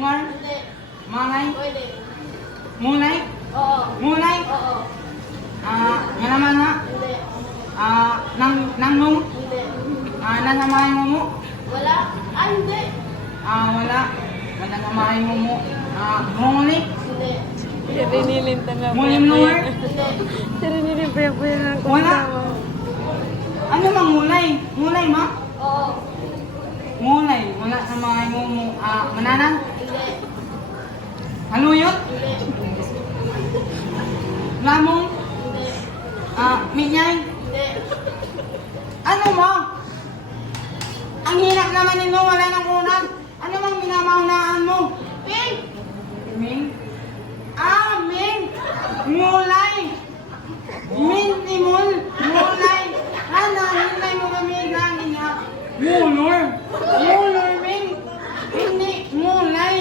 Lungar? Hindi. Malay? Pwede. Mulay? Oo. Mulay? Oo. Manamana? Hindi. Nangnong? Hindi. Nanamahay mo mo? Wala. Hindi. Wala. Nanamahay mo mo? Munguli? Hindi. Sirinilin tanga Mulim lugar? Hindi. Sirinilin pa yung ng Wala. Ano mang mulay? Mulay ma? Oo. Mulay. Wala sa mga mo mo. Mananang? Hindi. Haluyot? Hindi. Lamong? Hindi. Minyay? Hindi. Ano mo? Ang hirap naman nito, wala nang unang. Ano mang minamaunahan mo? Pink. Ming? Ming! Mulay! Min imol! Mulay! Hinay mo kami galing ha? Mulor! Mulor, Ming! Hindi, mulay!